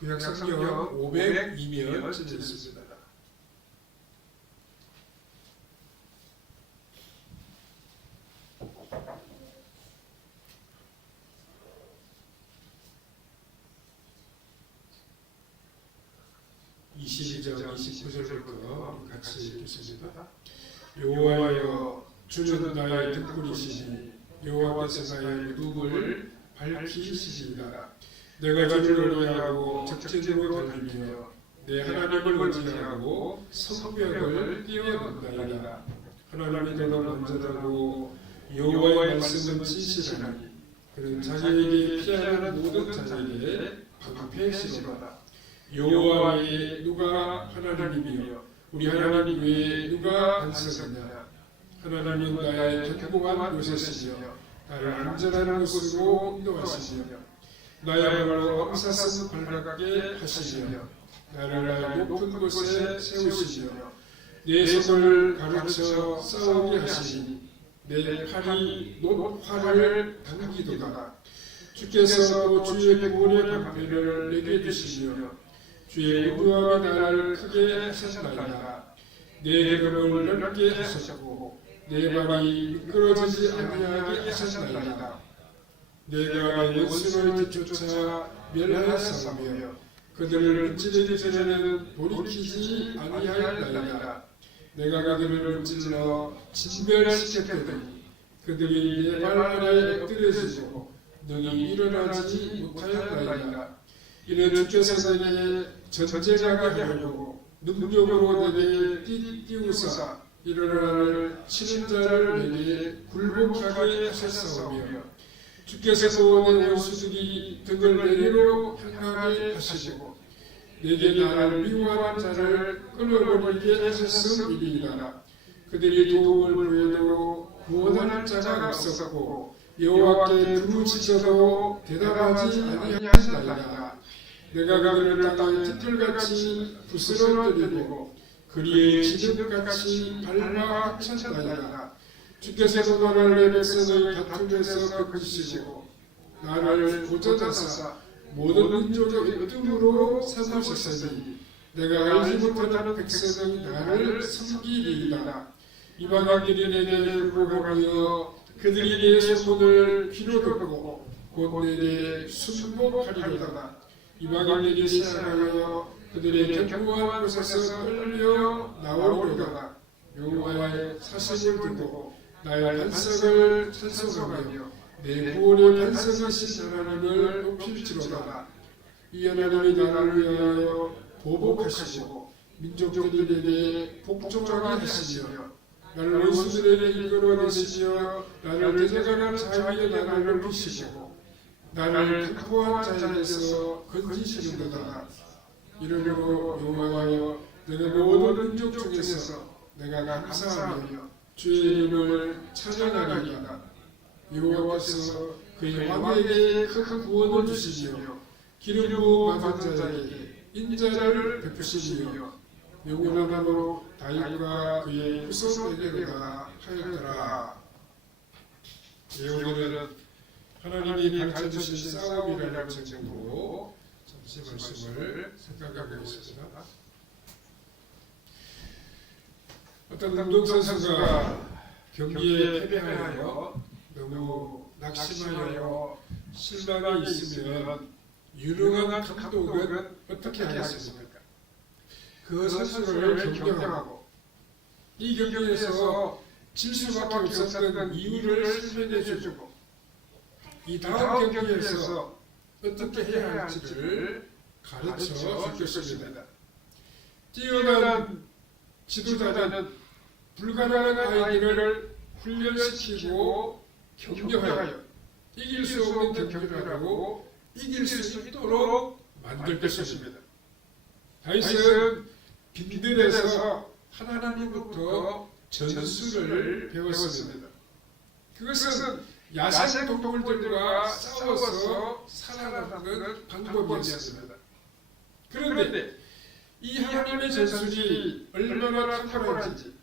구약성경 502면 찢어 있습니다. (22장 29절부터) 같이 읽겠습니다. 여호와여, 주는 나의 등불이시니 여호와께서 나의 눈을 밝히시리이다. 내가 주를 의뢰하고 적진으로 달리며 내 하나님을 의지하고 성벽을 뛰어넘나이다. 하나님의 도는 온전하고 여호와의 말씀은 진실하니 그는 자기에게 피하는 모든 자에게 방패시로다. 여호와 외에 누가 하나님이며 우리 하나님 외에 누가 반석이냐. 하나님은 나의 견고한 요새시며 나를 안전한 곳으로 인도하시며 나야말로 왕사슴 발각게 하시며 나를 나의 높은 곳에 세우시며 내 손을 가르쳐 싸우게 하시니 내 팔이 노화를 당기도다. 주께서 또 주의 구원의 방패를 내게 주시며 주의 무함이 나를 크게 하셨나이다. 내 걸음을 넓게 하셨고 내 발이 미끄러지지 아니하게 하셨나이다. 내가 내 원수를 뒤쫓아 멸하였사오며 그들을 문지르기 전에는 돌이키지 아니하였나이다. 내가 그들을 문질러 진멸시켰더니 그들이 내 발 아래에 엎드려지고 능히 일어나지 못하였나이다. 이는 주께서 내게 전쟁하게 하려고 능력으로 내게 띄우사 일어나를 치는 자를 내게 굴복하게 하셨사오며 주께서 내 원수들이 등을 내게로 향하게 하시고 내게 나를 미워하는 자를 끊어버리게 하셨음이니이다. 그들이 도움을 구해도 구원할 자가 없었고 여호와께 부르짖어도 대답하지 아니하시나이다. 내가 그들을 땅에 깃털같이 부스러뜨리고 그리의 지름같이 밟아 쳤나이다. 주께서 나를 내 백성의 다툼에서 꺾으시고 나를 보존하사 모든 민족의 으뜸으로 삼으셨으니 내가 알지 못하는 백성이 나를 섬기리이다. 이방인들이 내게 불복하여 그들이 내 손을 피로 덮고 곧 내게 순복하리로다. 이방인들이 시작하여 그들의 견고한 곳에서 끌려 나오리로다. 여호와의 사심을 듣고 나의 반석을 찬송하며 내 구원의 반석이신 하나님을 높일지로다. 이 하나님이 나를 위하여 보복하시고 민족들이 내게 복종하게 하시며 나를 원수들에게 이끌어내시며 나를 대적하는 자에게 나를 높이시고 나를 강포한 자에게서 건지시는도다. 이러므로 여호와여, 내가 모든 민족 중에서 내가 감사하며 주의 이름을 찬양하리이다. 여호와께서 그의 왕에게 큰 구원을 주시며 기름 부음 받은 자에게 인자를 베푸시며 영원함으로 다윗과 그의 후손에게로다 하였더라. 오늘은 하나님이 가르쳐주신 싸움이라는 제목으로 잠시 말씀을 생각하겠습니다. 어떤 운동선수가 경기에 패배하여 너무 낙심하여 실망이 있으면 유능한 감독은 어떻게 하겠습니까? 그 선수를 경경하고 이 경기에서 질 수밖에 없었던 이유를 설명해 주고 이 다음 경기에서 어떻게 해야 할지를 가르쳐 줄 것입니다. 뛰어난 지도자는 불가능한 아이들을 훈련시키고 격려하여 이길 수 없는 경기를 하고 이길 수 있도록 만들 것입니다. 다윗은 빈들에서 하나님부터 전술을 배웠습니다. 그것은 야생 동물들과 싸워서 살아가는 방법이었습니다. 그런데 이 하나님의 전술이 얼마나 탁월한지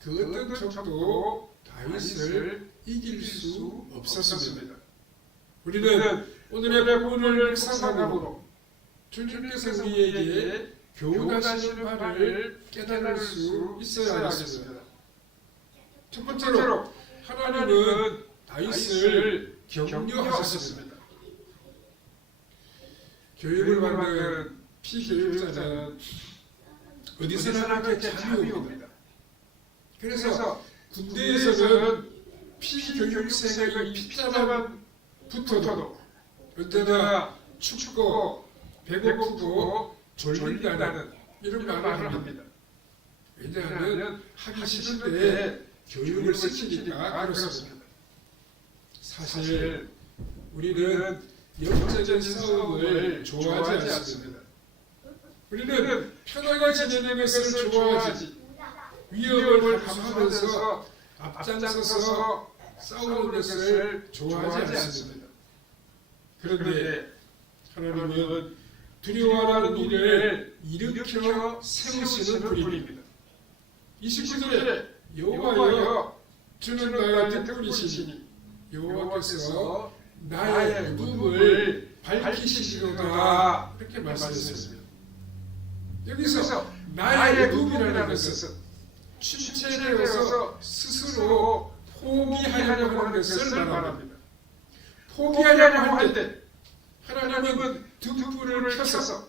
그 어떤 적도 다윗을 이길 수 없었습니다. 우리는 오늘의 본문을 묵상함으로 주님께서 우리에게 교훈하시는 바를 깨달을 수 있어야 하겠습니다. 첫 번째로 하나님은 다윗을 격려하셨습니다. 교육을 받는 피교육자는 어디서나 그렇게 잠이 옵니다. 그래서 군대에서는 피교육생가 이 피자만 붙어도 언제나 춥고 배고프고 졸린다는 이런 말을 합니다. 왜냐하면 하기 싫은데 교육을 시키니까 그렇습니다. 사실 우리는 영적인 싸움을 좋아하지 않습니다. 우리는 편하게 지내는 것을 좋아하지, 위협을 감수하면서 앞장서서 싸우는 것을 좋아하지 않습니다. 그런데 하나님은 두려워하는 일을 일으켜 세우시는 분입니다. 29절에 여호와여 주는 나의 등불이시니 여호와께서 나의 어둠을 밝히시리로다 이렇게 말씀했습니다. 여기서 나의 어둠이라는 것은 침체되어서 스스로 포기하려고 하는 것을 말합니다. 포기하려고 할 때 하나님은 등불을 켜서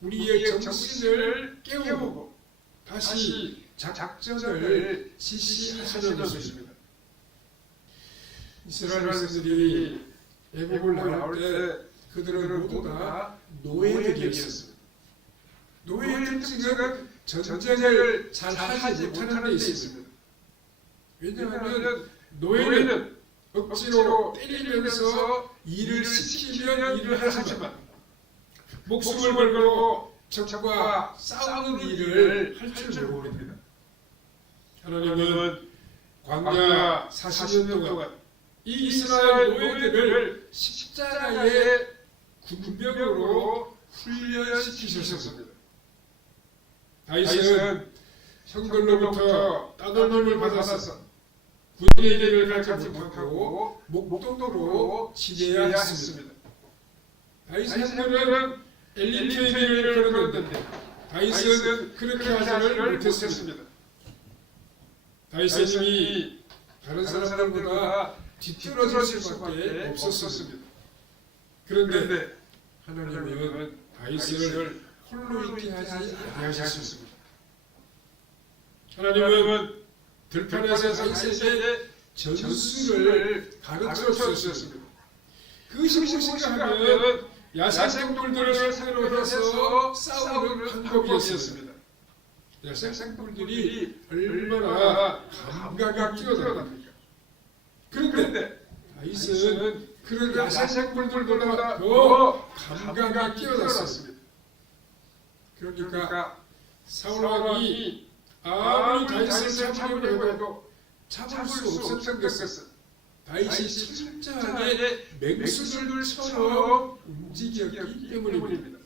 우리의 정신을 깨우고 다시 작전을 지시하시는 것입니다. 이스라엘 백성들이 애굽을 나올 때 그들은 모두 다 노예들이었습니다. 노예의 특징은 전쟁을 잘 하지 못하는 데 있습니다. 왜냐하면 노예는 억지로 때리면서 일을 시키면 일을 하지만 목숨을 걸고 적과 싸우는 일을 할 줄 모릅니다. 하나님은 광야 40년 동안 이 이스라엘 노예들을 십자가의 군병으로 훈련시키셨습니다. 다윗은 형들로부터 따돌림을 받아서 군대의 길을 가지 못하고 목동도로 지내야 했습니다. 다윗의 형들은 엘리트의 길을 걸었는데 다윗은 그렇게 하지를 못했습니다. 다윗은 이미 다른 사람들보다 뒤떨어질 수밖에 없었습니다. 그런데 하나님은 다윗을 홀로 있게 하지 아니하셨습니다. 하나님은 들판에서 다윗에게 전술을 가르쳐 주셨습니다. 그것이 무엇인가 하면 야생동물들을 상대로 해서 싸우는 방법이었습니다. 야생동물들이 얼마나 감각이 뛰어납니까? 그런데 다윗은 그런 야생동물들보다 더 감각이 뛰어났습니다. 그러니까 사울왕이 아무리 다윗을 잡으려고 해도 잡을 수 없었던 것은 다윗이 철저하게 맹수들처럼 움직였기 때문입니다.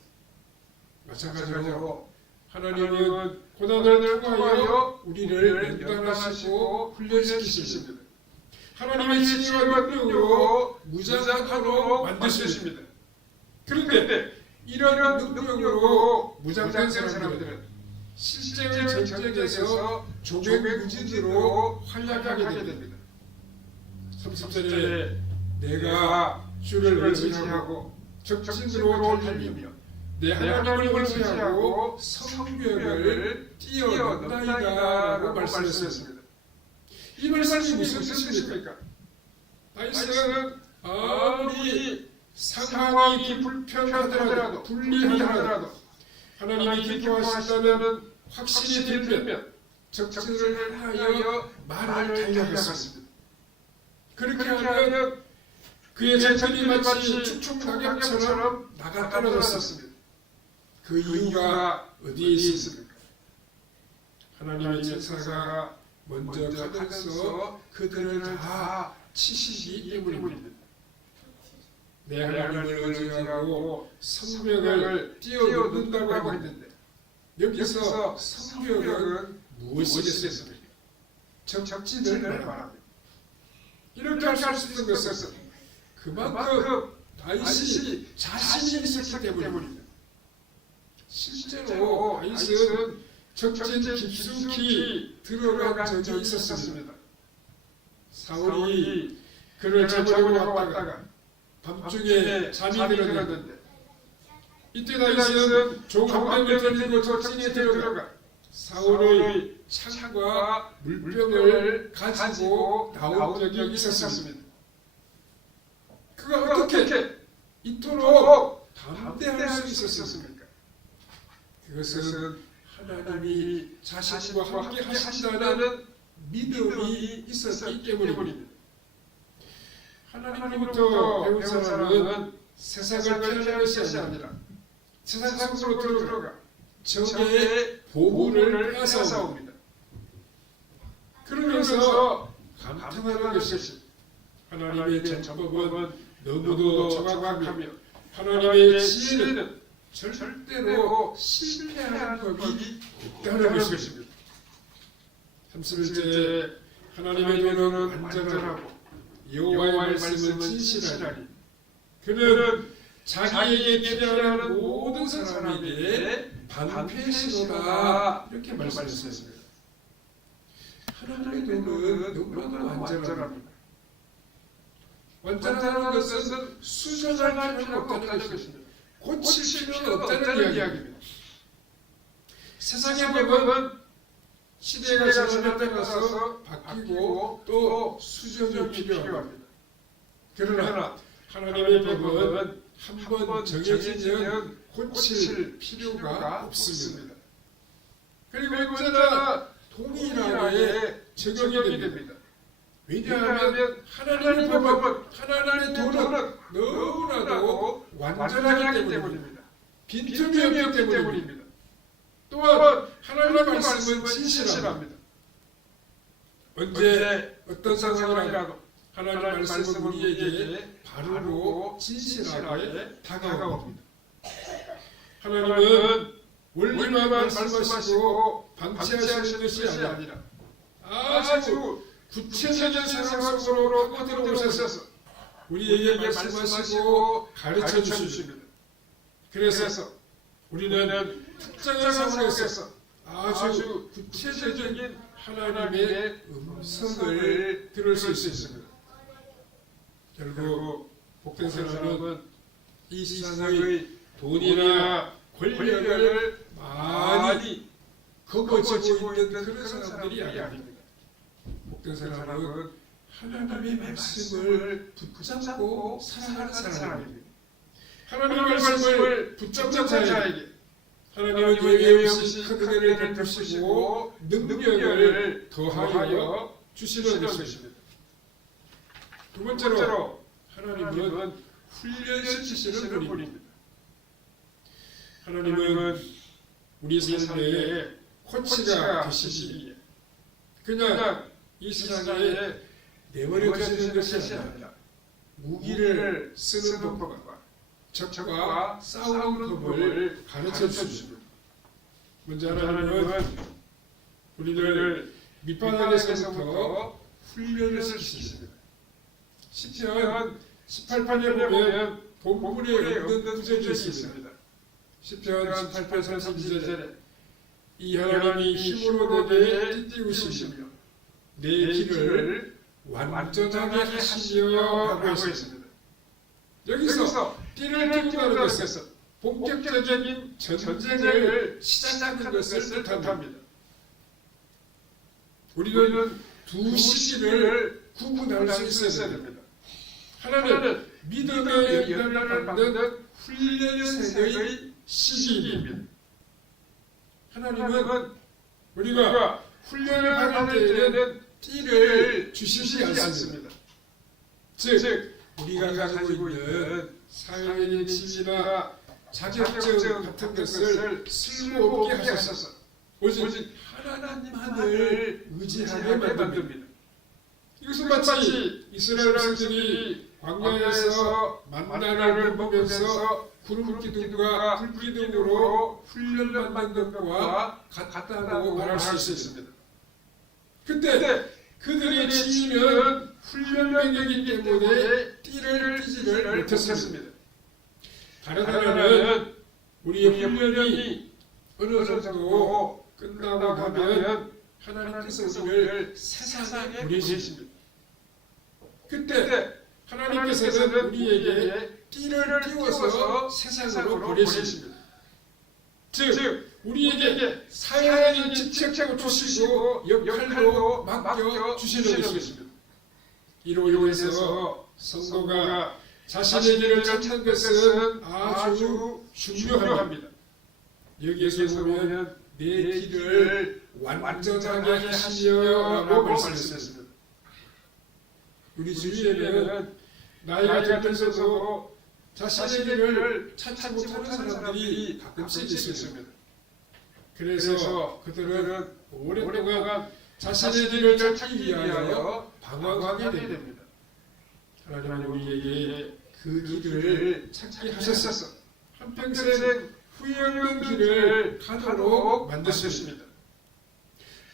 마찬가지로 하나님은 고난을 통하여 우리를 연단하시고 훈련시키십니다. 하나님의 지혜와 능력으로 무장하도록 만드십니다. 그런데 이런 능력으로 무장된 사람들은 실제 전쟁에서 조명무진으로 활약하게 됩니다. 30절에 내가 주를 의지하고 적진으로 달리며 내 하나님을 의지하고 성벽을 뛰어넘나이다 라고 말씀했습니다. 이 말씀이 무슨 뜻입니까? 다윗은 아무리 상황이 불편하더라도 불리하더라도 하나님이 기뻐하신다면 확신이 들면 적진을 향하여 말을 달려갔습니다. 그렇게 하면 그의 전쟁이 마치 축축낙엽처럼 나가 떨어졌습니다. 그 이유가 어디에 있습니까? 하나님의 천사가 먼저 가면서 그들을 다 치시기 때문입니다. 내 하나님을 의지하고 성벽을 뛰어넘는다고 했는데 여기서 성벽은 무엇이겠습니까? 적진을 말합니다. 이렇게 할 수 있는 것은 그만큼 다윗이 자신이 있었기 때문입니다. 실제로 다윗은 적진 깊숙이 들어간 적이 있었습니다. 사울이 그를 잡으려고 왔다가 밤중에 잠이 들었는데 이때 다윗은 종 한 명을 데리고 적진에 들어가 사울의 창과 물병을 가지고 나온 적이 있었습니다. 그가 어떻게 이토록 담대할 수 있었습니까? 그것은 하나님이 자신과 함께 하신다는 믿음이 있었기 때문입니다. 하나님으로부터 배운 사람은 세상을 피하는 것이 아니라 세상 속으로 들어가 적의 보물을 빼앗아옵니다. 그러면서 감탄하는 것이 하나님의 전법은 너무도 정확하며 하나님의 지혜는 절대로 실패하는 법이 없다는 것입니다. 31절 하나님의 도는 완전하고 여호와의 말씀은 진실하니 그는 자기에게 필요한 모든 사람에게 방패시로다 이렇게 말씀하셨습니다. 하나님의 도는 너무나도 완전합니다. 완전하다는 것은 수정할 필요가 없다는 것입니다. 고칠 필요가 없다는 이야기입니다. 세상의 법은 시대가 지나에 따라서 바뀌고 또 수정이 필요합니다. 그러나 하나님의 법은 한번 정해지면 고칠 필요가 없습니다. 그리고 언제나 동일하게 적용이 됩니다. 왜냐하면 하나님의 법은 하나님의 도는 너무나도 완전하기 때문입니다. 빈틈이 없기 때문입니다. 또한 하나님의 말씀은 진실합니다. 언제 어떤 상황이라도 하나님의 말씀은 우리에게 바르고 진실하게 다가옵니다. 하나님은 원리만 말씀하시고 방치하시는 것이 아니라 아주 구체적인 상황 속으로 들어오셔서 우리에게 말씀하시고 가르쳐 주십니다. 그래서 우리는 특정한 상황에서 아주 구체적인 하나님의 음성을 들을 수 있습니다. 결국 복된 사람은 이 세상의 돈이나 권력을 많이 거머쥐고 있는 그런 사람들이 아닙니다. 복된 사람은 하나님의 말씀을 붙잡고 살아가는 사람입니다. 하나님의 말씀을 붙잡는 자에게 하나님은 예외 없이 큰 은혜를 베푸시고 능력을 더하여 주시는 것입니다. 두 번째로 하나님은 훈련시키시는 분입니다. 하나님은 우리 삶의 코치가 되시기에 그냥 이 세상에 내버려 두시는 것이 아니라 무기를 쓰는 법과 적과 싸우는 법을 가르쳐 주십니다. 먼저 하나님은 우리를 밑바닥에서부터 훈련을 시키십니다. 시편 18편에 보면 본문에 없는 구절이 있습니다. 시편 18편 32절에 이 하나님이 힘으로 내게 띠띠우시며 내 길을 완전하게 하시며 하고 있습니다. 여기서 띠를 띠운다는 것은 본격적인 전쟁을 시작하는 것을 뜻합니다. 우리는 두 시기를 구분할 수 있어야 됩니다. 하나는 믿음의 연단을 받는 훈련생의 시기입니다. 하나님은 우리가 훈련을 받을 때에는 띠를 주시지 않습니다. 즉 우리가 가지고 있는 사회적인 지위나 자격증 같은 것을 쓸모없게 하셔서 오직 하나님만을 의지하게 만듭니다. 이것은 마치 이스라엘 백성들이 광야에서 만나를 먹으면서 구름기둥과 불기둥으로 훈련받는 것과 같다고 말할 수 있습니다. 그때 그들의 지위는 훈련병이기 때문에 띠를 띠지를 못했습니다. 다른 나라는 우리의 훈련이 어느 정도 끝나고 가면 하나님께서 우리를 세상에 보내십니다. 그때 하나님께서는 우리에게 띠를 띄워서 세상으로 보내십니다. 즉 우리에게 사역의 직책을 주시고 역할도 맡겨 주시는 것입니다. 이로 인해서 성도가 자신의 길을 찾는 것은 아주 중요합니다. 여기에서 보면 내 길을 완전하게 하시려고 말씀했습니다. 우리 주위에는 나이가 들면서도 자신의 길을 찾지 못하는 사람들이 가끔씩 있습니다. 그래서 그들은 오랫동안 자신의 길을 찾기 위하여 방황하게 됩니다. 하나님은 우리에게 그 길을 찾게 하셔서 한평생 후회 없는 길을 가도록 만드셨습니다.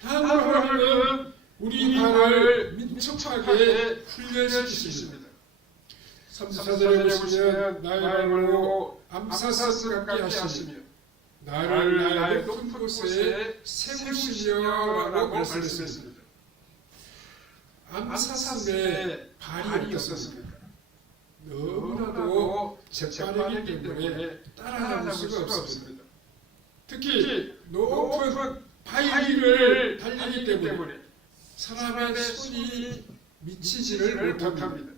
다음으로 하나님은 우리 발을 민첩하게 훈련시키십니다. 34절에 보시면 나의 발로 암사스 같게 하시며 나를 나의 높은 곳에 세우시며 라고 말씀했습니다. 암사슴에 발이 없었습니다. 너무나도 재빠르기 때문에 따라잡을 수가 없습니다. 특히 높은 바위를 달리기 때문에 사람의 손이 미치지를 못합니다.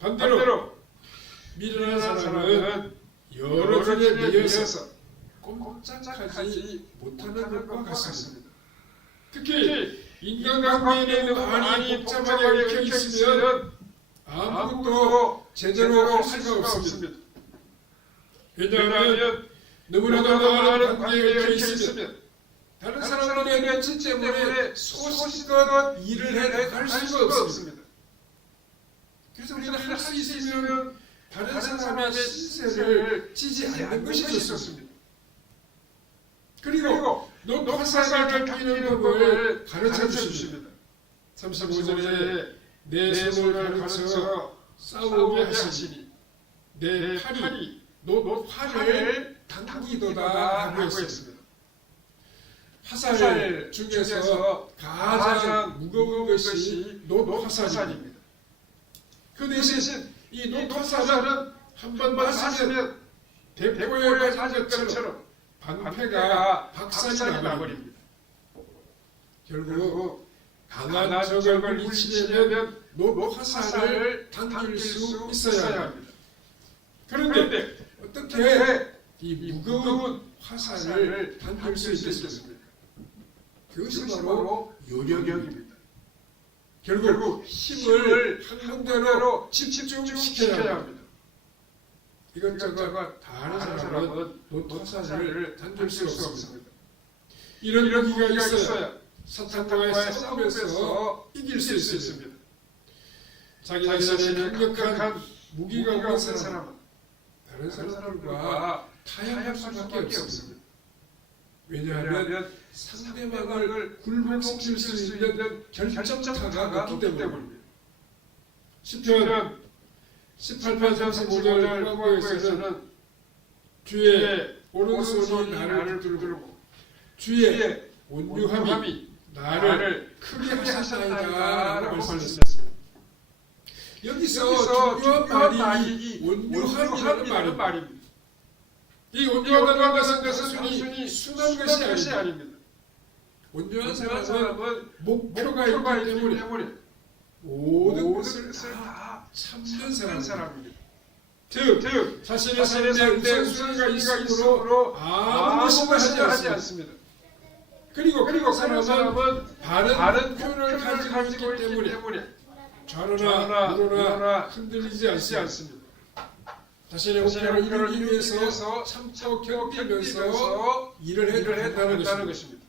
반대로 미련한 사람은 여러 줄에 매여서 꼼짝하지 못하는 것과 같습니다. 특히 인간관계에는 많이 복잡하게 얽혀 있으면 아무것도 제대로 할 수가 없습니다. 왜냐하면 너무나도 많은 관계가 얽혀 있으면 다른 사람들의 눈치 때문에 소시껏 일을 할 수가 없습니다. 그래서 우리는 할 수 있으면 다른 사람의 시세를 찌지 않는 것이 좋습니다. 그리고 녹화살을 당기는 법을 가르쳐 주십니다. 35절에 내 손을 가르쳐 싸우게 하시니 내 팔이 녹화를 당기도다 하고 했습니다. 화살 중에서 가장 무거운 것이 녹화살입니다. 그 대신 이 녹화살은 한번 맞으면 대포에 맞은 것처럼 방패가 박살이 나버립니다. 결국 강한 적을 물리치려면 녹화살을 당길 수 있어야 합니다. 그런데 어떻게 이 무거운 화살을 당길 수 있겠습니까? 그것이 바로 요령입니다. 결국 힘을 한 군데로 집중시켜야 합니다. 이것저것 다 하는 사람은 녹화살을 당길 수 없습니다. 이런 용기가 있어야 사탄과의 싸움에서 이길 수 있습니다. 자기 자신의 강력한 무기가 없는 사람은 다른 사람들과 타협할 수밖에 없습니다. 왜냐하면 상대방을 굴복시킬 수 있는 결정타가 없기 때문입니다. 시편 18편 35절 후반부에서는 주의 오른손이 나를 붙들고 주의 온유함이 나를 크게 하셨나이다 라고 말씀했습니다. 여기서 중요한 말이 이 온유함이라는 말입니다. 이 온유하다는 것은 단순히 순한 것이 아닙니다. 온유한 사람은 목표가 있기 때문에 모든 것을 다 참는 사람입니다. 즉 자신의 삶에 우선순위가 있으므로 아무 것이나 하지 않습니다. 그리고 그 사람은 바른 표를 가지고 있기 때문에 좌로나 우로나 흔들리지 않습니다. 자신의 목표를 이루기 위해서 참고 견디면서 일을 해야 것입니다.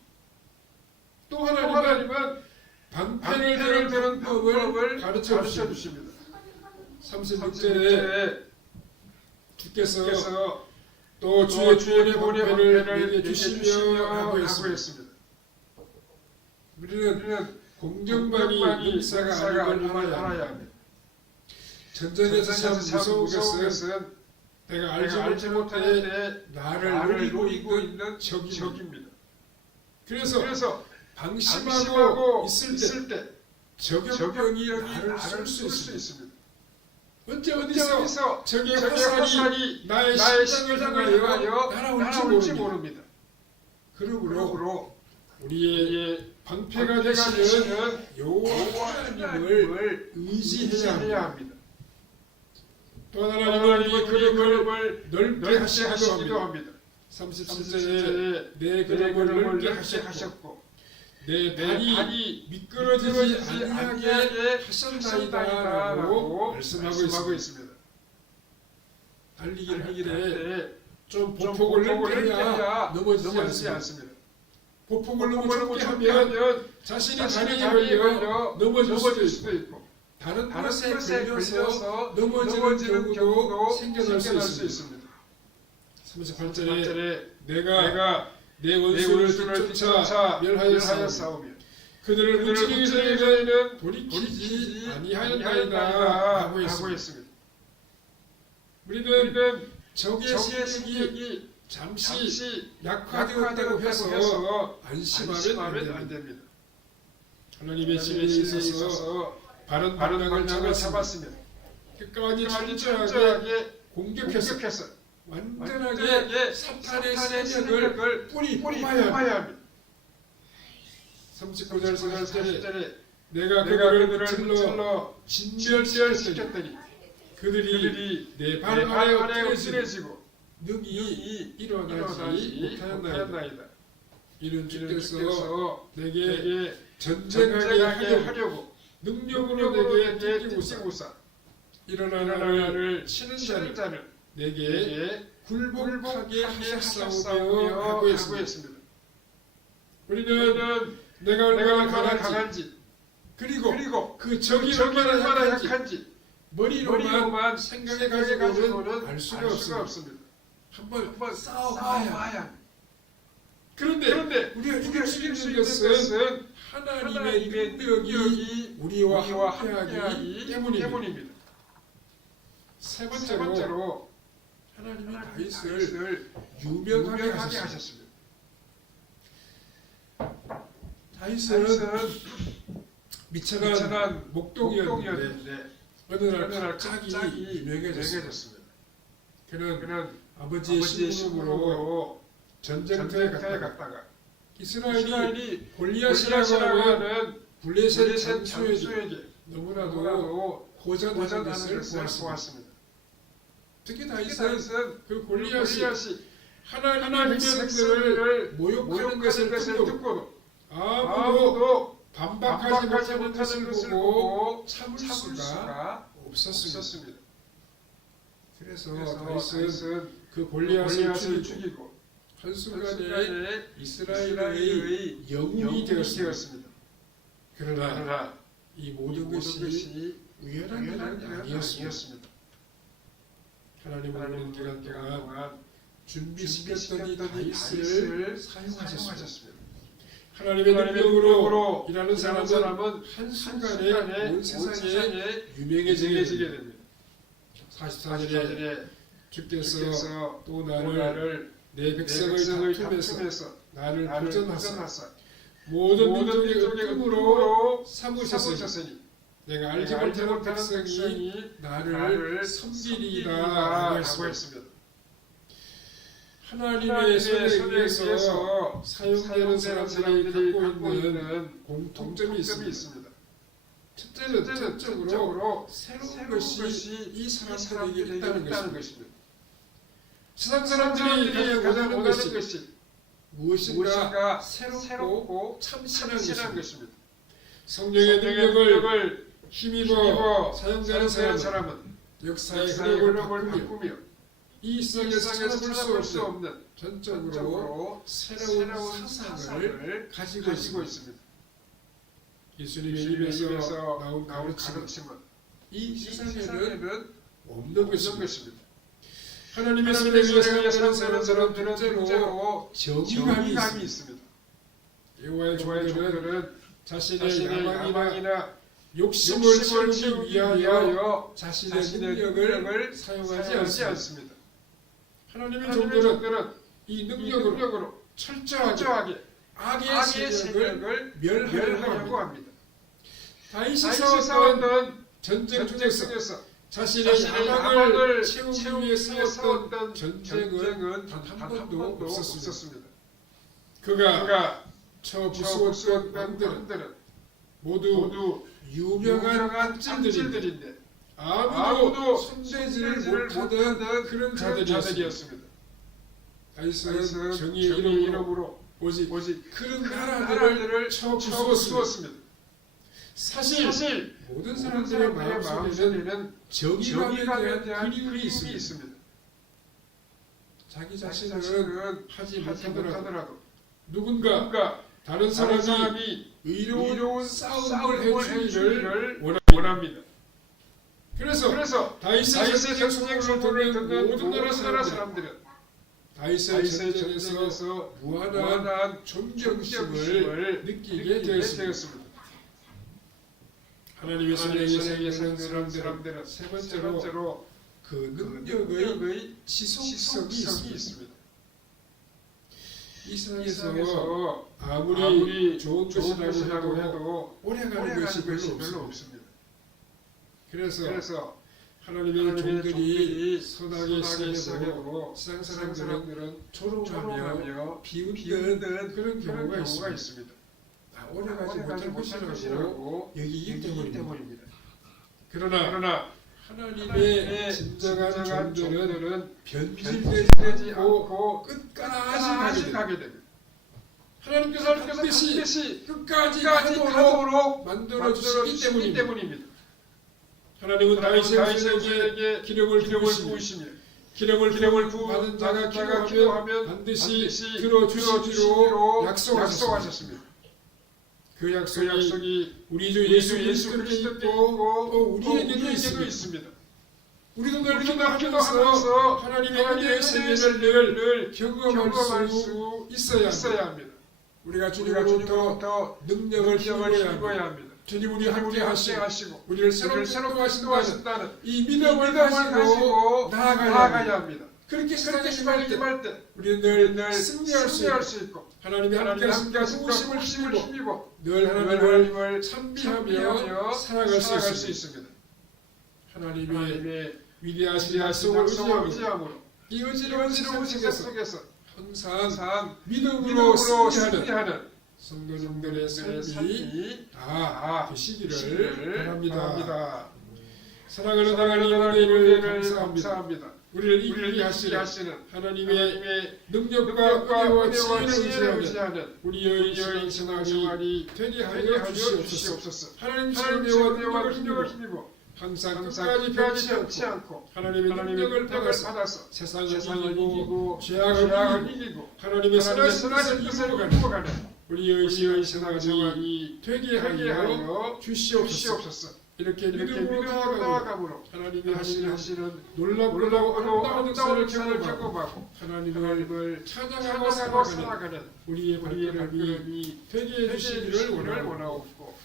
또 하나님은 방패를 드는 법을 가르쳐 주십니다. 36절에 주께서 또 주의 방패를 내게 주시며 하고 있습니다. 우리는 공정방위 용사가 아님을 알아야 합니다. 전쟁에서 참 무서운 것은 내가 알지 못하는데 나를 노리고 있는 적입니다. 적입니다. 그래서 그래서 방심하고 있을 때 적용병이 적용병이 나를 나를 쏠 쏠 수 수 있습니다. 언제 어디서 어디서 적의 적의 화살이 화살이 나의 나의 심장을 심장을 향하여 향하여 날아올지 날아올지 모릅니다. 모릅니다. 그러므로 우리의 우리의 방패가 방패가 되시는 되시는 여호와 하나님을 하나님을 의지해야 의지해야 합니다. 합니다. 또 하나님은 하나님은 그의 이 그림을 그림을 넓게 넓게 하시기도 하시기도 합니다. 합니다. 37절에 내 내 그림을 그림을 넓게 넓게 하셨고 하셨고 내 내 발이 발이 미끄러지지 미끄러지지 아니하게 아니하게 하셨나이다라고 말씀하고 말씀하고 있습니다. 있습니다. 달리기를 할 달리기를 때 할 좀 때 보폭을 보폭을 넓게 해야 해야 넘어지지 넘어지지 않습니다. 않습니다. 보폭을 너무 보폭을 좁게 좁게 하면 하면 자신이 자신이 다리에 다리에 걸려 걸려 넘어질 넘어질 수도 수도 있고 있고 다른 다른 것에 것에 걸려서 걸려서 넘어지는 경우도 생겨날 수 생겨날 있습니다. 38절에 38절에 내가 내 내 원수를 원수를 뒤쫓아 뒤쫓아 멸하여 멸하여 싸우며 싸우며 그들을 그들을 무찌르기 무찌르기 전에는 전에는 돌이키지 돌이키지 아니하였나이다 하고 하고 있습니다. 있습니다. 우리는 우리는 적의 적의 세력이 세력이 잠시 잠시 약화되었다고 해서 안심하면 안심하면 안 안 됩니다. 됩니다. 하나님의 진리에 하나님의 있어서 있어서 바른 바른 방향을 방향을 잡았으면 잡았으면 끝까지 끝까지 철저하게 철저하게 공격해서 공격해서 완전하게 완전하게 사탄의 사탄의 세력을 세력을 뿌리 뿌리 뽑아야 합니다. 뽑아야 합니다. 39절 40절에 40절에 내가 내가 그들을 그들을 붙들러 붙들러 진멸시켰더니 진멸시켰더니 그들이 내 발 내 아래 발 아래 엎드려지고 엎드려지고 능히 일어나지 일어나지 못하였나이다. 못하였나이다. 이는 이는 주께서 주께서 내게 내게 전쟁하게 전쟁하게 하려고 하려고 능력으로 내게 내게 띠기고사 띠기고사 일어나는 일어나를 치는 치는 자를 자를 내게 내게 굴복하게 하셨사오며 하셨사오며 하고 하고 있습니다. 있습니다. 우리는 우리는 내가 내가 얼마나 얼마나 강한지 강한지 그리고 그 적이 적이 얼마나 얼마나 약한지 약한지 머리로만 생각해 생각해 가지고는 가지고는 알 수가 없습니다. 한번 한번 싸워봐야. 싸워봐야. 그런데 우리가 이길 수 이길 수 있는 있는 것은 것은 하나님의 하나님의 능력이 능력이 우리와 우리와 함께하기 함께하기 때문입니다. 때문입니다. 세 세 번째로 번째로 하나님이 하나님이 다윗을 다윗을 유명하게 유명하게 하셨습니다. 하셨습니다. 다윗은 다윗은 미천한 미천한 목동이었는데 목동이었는데 어느 날 어느 날 갑자기 갑자기 유명해졌습니다. 유명해졌습니다. 그는 그는 아버지의 아버지의 신분으로 신분으로 전쟁터에 전쟁터에 갔다가 갔다가 이스라엘이 이스라엘이 골리앗이라고 골리앗이라고 하는 하는 블레셋 블레셋 장수에게 장수에게 너무나도 너무나도 고전하는 고전하는 것을 것을 보았습니다. 보았습니다. 특히 다윗은 다윗은 그 골리앗이 골리앗이 하나님의 하나님의 백성들을 백성들을 모욕하는 것을 듣고 듣고도 아무도 아무도 반박하지 반박하지 못하는 못하는 것을 것을 보고 보고 참을 참을 수가 수가 없었습니다. 없었습니다. 그래서 그래서 다윗은 다윗은 그 골리앗을 골리앗을 죽이고 죽이고 한순간에 한순간에 이스라엘의 영웅이 영웅이 되었습니다. 되었습니다. 그러나 그러나 이 이 모든 것이 우연한 일은 일은 아니었습니다. 아니었습니다. 하나님은 오랜 하나님은 기간 동안 동안 준비시켰더니 준비시켰더니 다윗을 다윗을 사용하셨습니다. 사용하셨습니다. 하나님의 능력으로 일하는 일하는 사람은 사람은 한순간에 한순간에 온 온 세상에 세상에 유명해지게 유명해지게 됩니다. 됩니다. 44절에 44절에 주께서 주께서 또 또 나를 나를 내 내 백성을 백성을 다툼에서 다툼에서 나를 나를 보전하사 구전하사 모든 모든 민족의 민족의 흠으로 흠으로 삼으셨으니 삼으셨으니 내가 내가 알지 못하는 백성이 나를 섬기리이다 하고 하고 했습니다. 했습니다. 하나님의 손에 손에 의해서 의해서 사용되는 사람들이 갖고 있는 있는 공통점이 있습니다. 있습니다. 첫째는 첫째는 전적으로 전적으로 새로운 것이 이 사람들에게 있다는 것입니다. 것입니다. 세상 사람들이 가장 원하는 것이 것이 무엇인가 무엇인가 새롭고 새롭고 참신한 참신한 것입니다. 것입니다. 성령의 능력을 능력을 힘입어 힘입어 사용되는 사용되는 사람은 사람은 역사의 역사의 흐름을 흐름을 바꾸며 바꾸며 이 이 세상에서 세상에서 찾아볼 찾아볼 수 수 없는 없는 전적으로 전적으로 새로운 사상을 가지고 가지고 있습니다. 있습니다. 예수님의 예수님의 입에서 입에서 나온 나온 가르침은 가르침은 이 이 세상에는 세상에는 없는 없는 것입니다. 것입니다. 하나님의 손에 하나님의 의해서 손에 의해서 사는 사람들은 둘째로 둘째로 정의감이 정의감이 있습니다. 있습니다. 여호와의 여호와의 종들은 종들은 자신의 자신의 야망이나 야망이나 욕심을 욕심을 채우기 채우기 위하여 위하여 자신의 자신의 능력을 능력을 사용하지 사용하지 않습니다. 않습니다. 하나님의 하나님의 종들은 종들은 이 이 능력으로 능력으로 철저하게 철저하게 악의 악의 세력을 세력을 멸하려고 멸하려고 합니다. 합니다. 다윗이 다윗이 싸웠던 싸웠던 전쟁 전쟁 중에서 중에서 자신의 자신의 야망을 야망을 채우기 채우기 위해 위해 싸웠던 싸웠던 전쟁은 전쟁은 단 한 단 번도 한 번도 없었습니다. 없었습니다. 그가 저 저 부수었던 부수었던 왕들은 왕들은 모두 유명한 유명한 악질들인데 악질들인데 아무도 손대지를 못하던 그런 그런 자들이었습니다. 자들이었습니다. 다윗은 다윗은 정의의 정의의 이름으로 오직 그런 그런 나라들을 나라들을 쳐 쳐 부수었습니다. 부수었습니다. 사실 모든 모든 사람들의 사람들의 마음속에는 마음속에는 정의감에 정의감에 대한 대한 그리움이 있습니다. 있습니다. 자기 자신은 자신은 하지 하지 못하더라도 못하더라도 누군가 누군가 다른 다른 사람이 사람이 의로운 싸움을 해주기를 해주기를 원합니다. 원합니다. 그래서 다윗의 다윗의 전쟁 전쟁 소문을 소문을 듣는 듣는 모든 나라 사람들은 사람들은 다윗의 다윗의 전쟁에서 전쟁에서 무한한 무한한 존경심을 존경심을 느끼게 되었습니다. 하나님의 하나님의 선행에 선행에 사는 사는 사람들은 세 세 번째로 번째로 그 그 능력의 능력의 지속성이 지속성이 있습니다. 있습니다. 이 세상에서 세상에서 아무리 좋은 좋은 것이라고 것이라고 해도 해도 오래가는 오래가는 것이 별로 것이 없습니다. 별로 없습니다. 그래서 하나님의 하나님의 종들이 종들이 선하게 선하게 시작하고 시작하고 세상 세상 사람들은 사람들은 조롱하며 조롱하며 비웃는 비웃는 그런 경우가 경우가 있습니다. 있습니다. 오래가지 오래가지 못할 못할 것이라고 것이라고 여기기 여기기 때문입니다. 때문입니다. 그러나 하나님의 하나님의 진정한 진정한 종들은 종들은 변질되지 변질되지 않고 않고 끝까지 가게 됩니다. 하나님께서 하나님께서 반드시 반드시 끝까지 끝까지 가도록 가도록 만들어 주시기 때문입니다. 때문입니다. 하나님은 다윗의 다윗의 후손에게 후손에게 기름을 기름을 부으시며 부으시며 기름을 부은 받은 자가 기도하면 기도하면 반드시 반드시 들어주시기로 들어주시기로 약속하셨습니다. 약속하셨습니다. 그 그 약속이 약속이 우리 주 우리 예수 주 예수 그리스도께 그리스도께 있고 있고 또 우리에게도 있습니다. 있습니다. 우리도 늘 우리도 기도하면서 하나님의 은혜의 세계를 늘 늘 경험할 경험할 수 수 있어야 합니다. 있어야 합니다. 우리가 우리가 주님으로부터 주님으로부터 능력을 힘입어야 합니다. 힘입어야 합니다. 주님 우리 우리 함께 하시고 하시고 우리를 우리를 새롭게 새롭게 인도하신다는 인도하신다는 이 믿음을 믿음을 가지고 나아가야 합니다. 나아가야 합니다. 그렇게 그렇게 세상에 희망을 임할 때 임할 때 우리는 늘 승리할 승리할 수 있고 하나님이 함께 하나님의 하심과 함께 부으심을 힘을 힘입어 힘입어 늘 하나님을 하나님을 찬미하며 살아갈 수 있습니다. 있습니다. 하나님의 하나님의 위대하신 약속을 약속을 의지하고 의지함으로 이 의지로운 세상 세상 속에서 속에서 항상 항상 믿음으로 믿음으로 승리하는 승리하는 성도님들의 삶이 삶이 다 되시기를 되시기를 바랍니다. 바랍니다. 사랑하는 하나님 하나님 은혜를 은혜를 감사합니다. 감사합니다. 우리를 우리를 이기게 이기게 하시는 하시는 하나님의 하나님의 능력과 능력과 은혜와 은혜와 지혜를 지혜를 의지하는 의지하는 우리의 우리의 신앙생활이 신앙생활이 되게 되게 하여 하여 주시옵소서. 주시옵소서. 하나님 하나님의 지혜와 은혜와 능력을 능력을 힘입어 힘입어 항상 항상 끝까지 끝까지 변치 변치 않고 않고 하나님의 하나님의 능력을 능력을 받아서 받아서 세상을 세상을 이기고 이기고 죄악을 죄악을 이기고 이기고 하나님의 하나님의 선하신 선하신 뜻을 뜻을 이루어가는 이루어가는 우리의 우리의 신앙생활이 신앙생활이 되게 되게 하여 하여 주시옵소서. 주시옵소서. 이렇게 이렇게 믿음으로 믿음으로 나아가고 나아가므로 하나님이 하나님이 하시는 하시는 놀랍고 놀랍고 아름다운 아름다운 역사를 역사를 경험하고 경험하고 하나님을 하나님을 찾아가고 찾아가고 살아가는 살아가는 우리의 우리의 발걸음이 발걸음이 되게 되게 해주시기를 해주시기를 원하옵고 원하옵고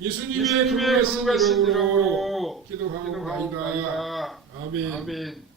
예수님의 예수님의 거룩하신 거룩하신 이름으로 이름으로 기도하옵나이다. 기도하옵나이다. 아멘. 아멘.